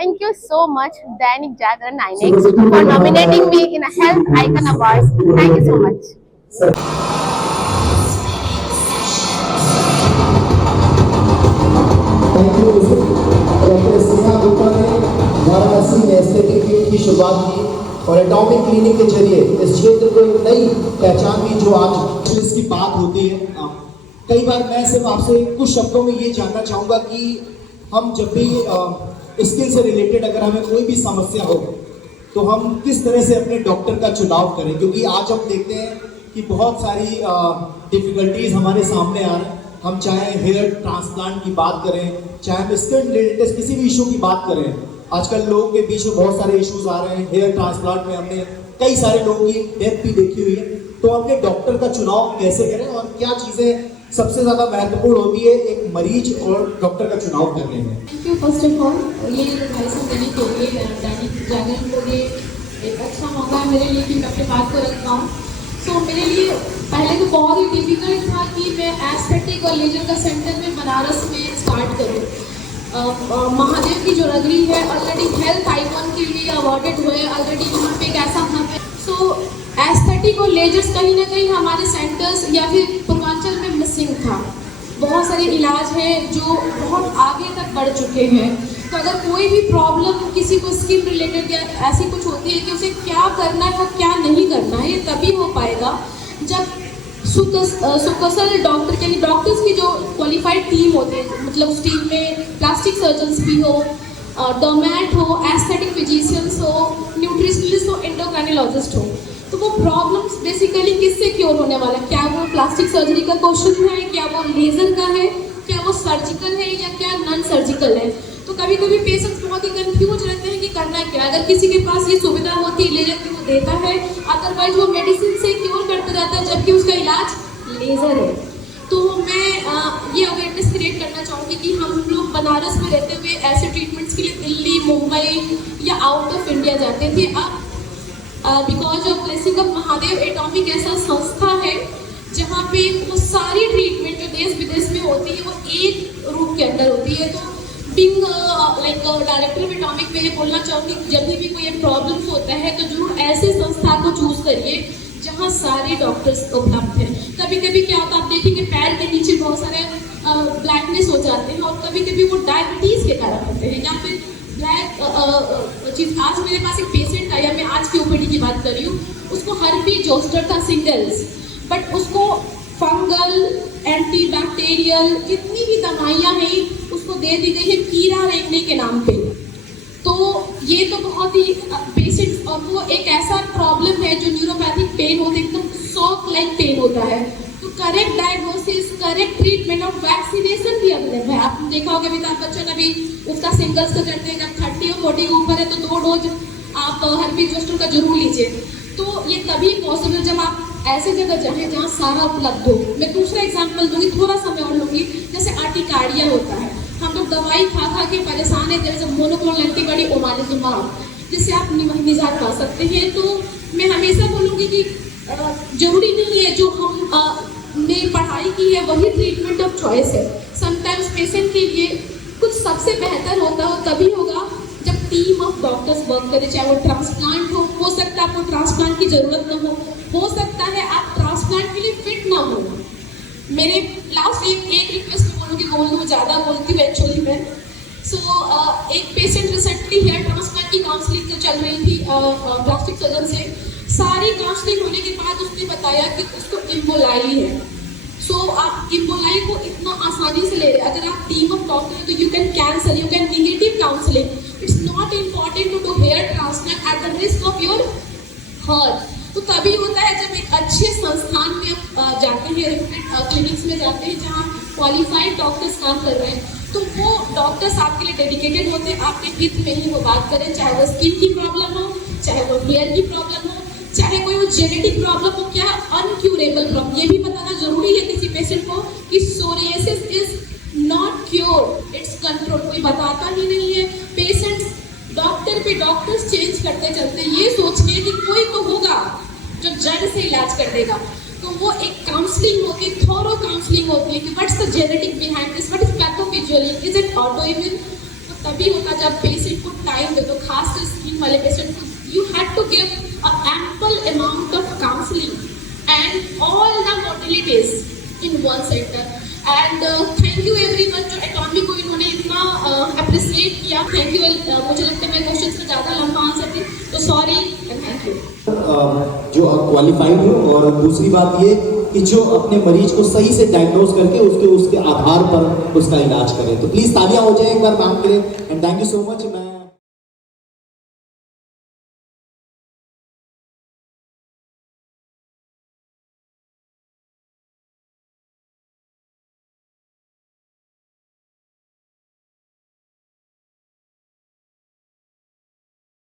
Thank you so much, Dainik Jagran 9X, for nominating me in a Health Icon Awards. Thank you so much. Thank you doctor Sneha Gupta ने वाराणसी में aesthetic field की शुरुआत की और atomic clinic के जरिए इस क्षेत्र को एक नई पहचान दी जो आज इसकी बात होती है। कई बार मैं सिर्फ आपसे कुछ शब्दों में ये जानना चाहूँगा कि हम जब भी स्किल से रिलेटेड अगर हमें कोई भी समस्या हो तो हम किस तरह से अपने डॉक्टर का चुनाव करें, क्योंकि आज हम देखते हैं कि बहुत सारी डिफिकल्टीज हमारे सामने आ रहे हैं। हम चाहे हेयर ट्रांसप्लांट की बात करें, चाहे हम स्किन रिलेटेड किसी भी इशू की बात करें, आजकल लोगों के बीच में बहुत सारे इश्यूज आ रहे हैं। हेयर ट्रांसप्लांट में हमने कई सारे लोगों की डेथ भी देखी हुई है। तो अपने डॉक्टर का चुनाव कैसे करें और क्या चीज़ें सबसे ज़्यादा महत्वपूर्ण होती है एक मरीज और डॉक्टर का चुनाव करने में? Thank you first of all, ये एडवाइस देने के लिए दैनिक जागरण को ये एक अच्छा मौका है मेरे लिए कि मैं अपनी बात को रख पाऊँ। सो मेरे लिए पहले तो बहुत ही डिफिकल्ट था कि मैं एस्थेटिक और लेजर का सेंटर में बनारस में स्टार्ट करूँ। महादेव की जो नगरी है ऑलरेडी हेल्थ आइकॉन के लिए अवार्डेड हुए, ऑलरेडी यहाँ पे एक ऐसा हब है। सो एस्थेटिक और लेजर्स कहीं ना कहीं हमारे सेंटर्स या फिर पूर्वांचल में मिसिंग था। बहुत सारे इलाज हैं जो बहुत आगे तक बढ़ चुके हैं। तो अगर कोई भी प्रॉब्लम किसी को स्किन रिलेटेड या ऐसी कुछ होती है कि उसे क्या करना है और क्या नहीं करना है, ये तभी हो पाएगा जब सुकसल डॉक्टर यानी डॉक्टर्स की जो क्वालिफाइड टीम होते हैं, मतलब उस टीम में प्लास्टिक सर्जन्स भी हो, डर्मेट हो, एस्थेटिक फिजिशियंस हो, न्यूट्रिशनिस्ट हो, एंडोक्राइनोलॉजिस्ट हो। तो वो प्रॉब्लम्स बेसिकली किससे क्योर होने वाला है? क्या वो प्लास्टिक सर्जरी का क्वेश्चन है, क्या वो लेजर का है, क्या वो सर्जिकल है या क्या नॉन सर्जिकल है? तो कभी कभी पेशेंट्स बहुत ही कंफ्यूज रहते हैं कि करना क्या। अगर किसी के पास ये सुविधा होती है लेजर की वो देता है, अदरवाइज वो मेडिसिन से क्योर करता जाता है जबकि उसका इलाज लेजर है। तो मैं ये अवेयरनेस क्रिएट करना चाहूँगी कि हम लोग बनारस में रहते हुए ऐसे ट्रीटमेंट्स के लिए दिल्ली, मुंबई या आउट ऑफ इंडिया जाते थे। अब because of blessing of Mahadev atomic ऐसा संस्था है जहाँ पे वो सारी ट्रीटमेंट जो देश विदेश में होती है वो एक रूप के अंदर होती है। तो being like director of atomic में ये बोलना चाहूँगी कि जब भी कोई प्रॉब्लम्स होता है तो जरूर ऐसे संस्था को चूज करिए जहाँ सारे डॉक्टर्स उपलब्ध हैं। कभी कभी क्या होता है, आप देखेंगे पैर के नीचे बहुत सारे ब्लैकनेस हो जाते हैं और कभी कभी वो डायबिटीज़ के कारण होते हैं या फिर ब्लैक चीज़। आज मेरे पास एक पेशेंट आया, मैं आज की ओपीडी की बात कर रही हूँ, उसको हर्पी जोस्टर था सिंगल्स, बट उसको फंगल, एंटीबैक्टीरियल जितनी भी दवाइयाँ हैं उसको दे दी गई है कीड़ा रेंगने के नाम पे। तो ये तो बहुत ही पेशेंट, और वो एक ऐसा प्रॉब्लम है जो न्यूरोपैथिक पेन होता है, एकदम शॉक लाइक पेन होता है। तो करेक्ट डायग्नोसिस, करेक्ट ट्रीटमेंट और वैक्सीनेशन भी अवेलेबल है। आपने देखा होगा अमिताभ बच्चन अभी उसका सिंगल्स का करते हैं, जब 30 और 40 के ऊपर है तो 2 डोज आप हर्पी जोस्टर का जरूर लीजिए। तो ये तभी पॉसिबल जब आप ऐसे जगह जाएं जहाँ सारा उपलब्ध हो। मैं दूसरा एग्जाम्पल दूंगी, थोड़ा समय और लूँगी। जैसे आर्टिकार्डिया होता है, हम लोग दवाई खा के परेशान है, जैसे मोनोक्लोनल एंटीबॉडी ओमालिजुमाब, जिससे आप निजात पा सकते हैं। तो मैं हमेशा बोलूँगी कि जरूरी नहीं है जो हम ने पढ़ाई की है वही ट्रीटमेंट ऑफ चॉइस है। समटाइम्स पेशेंट के लिए कुछ सबसे बेहतर होता हो तभी होगा जब टीम ऑफ डॉक्टर्स वर्क करें। चाहे वो ट्रांसप्लांट हो सकता है आपको ट्रांसप्लांट की जरूरत ना हो सकता है आप ट्रांसप्लांट के लिए फिट ना हो। मेरे लास्ट एक रिक्वेस्ट बोलूँगी, बोलूँ ज़्यादा बोलती हूँ एक्चुअली मैं। एक पेशेंट रिसेंटली हेयर ट्रांसप्लांट की काउंसलिंग चल रही थी प्लास्टिक सर्जन से। सारी काउंसलिंग होने के बाद उसने बताया कि उसको इम्बोलाई है। आप इम्बोलाई को इतना आसानी से ले रहे हैं। अगर आप टीम ऑफ डॉक्टर हैं तो you can cancel, you can negative counselling. It's not important to do hair transplant at the risk of your heart. तो तभी होता है जब एक अच्छे संस्थान में आप जाते हैं, क्लिनिक्स में जाते हैं जहाँ क्वालिफाइड डॉक्टर्स काम कर रहे हैं, तो वो डॉक्टर्स आपके लिए डेडिकेटेड होते हैं, आपके हित में ही वो बात करें। चाहे वो स्किन की प्रॉब्लम हो, चाहे वो हेयर की प्रॉब्लम हो, चाहे कोई वो जेनेटिक प्रॉब्लम हो, क्या अनक्यूरेबल प्रॉब्लम। ये भी बताना जरूरी है किसी पेशेंट को कि psoriasis is not cure, it's control. कोई बताता ही नहीं है। पेशेंट्स डॉक्टर पे डॉक्टर्स चेंज करते चलते ये सोच के कि कोई तो होगा जो जड़ से इलाज कर देगा। तो वो एक काउंसलिंग होती है, थोरो काउंसलिंग होती है कि what's the genetic behind this, what is pathophysiology, is it auto immune. तो तभी होता जब पेशेंट को टाइम दे दो, खास कर स्किन वाले पेशेंट को. You had to give an ample amount of counseling and all the modalities in one center. And thank you everyone जो एटॉमी को इन्होंने इतना अप्रिशिएट किया. Thank you. मुझे लगता है मैं क्वेश्चन से ज़्यादा लंबा आंसर दी, तो सॉरी एंड थैंक यू. जो क्वालिफाइड हो, और दूसरी बात ये कि जो अपने मरीज को सही से डायग्नोज करके उसके आधार पर उसका इलाज करें. तो प्लीज तालियां हो जाए एक बार मैम के लिए. And thank you so much. मैं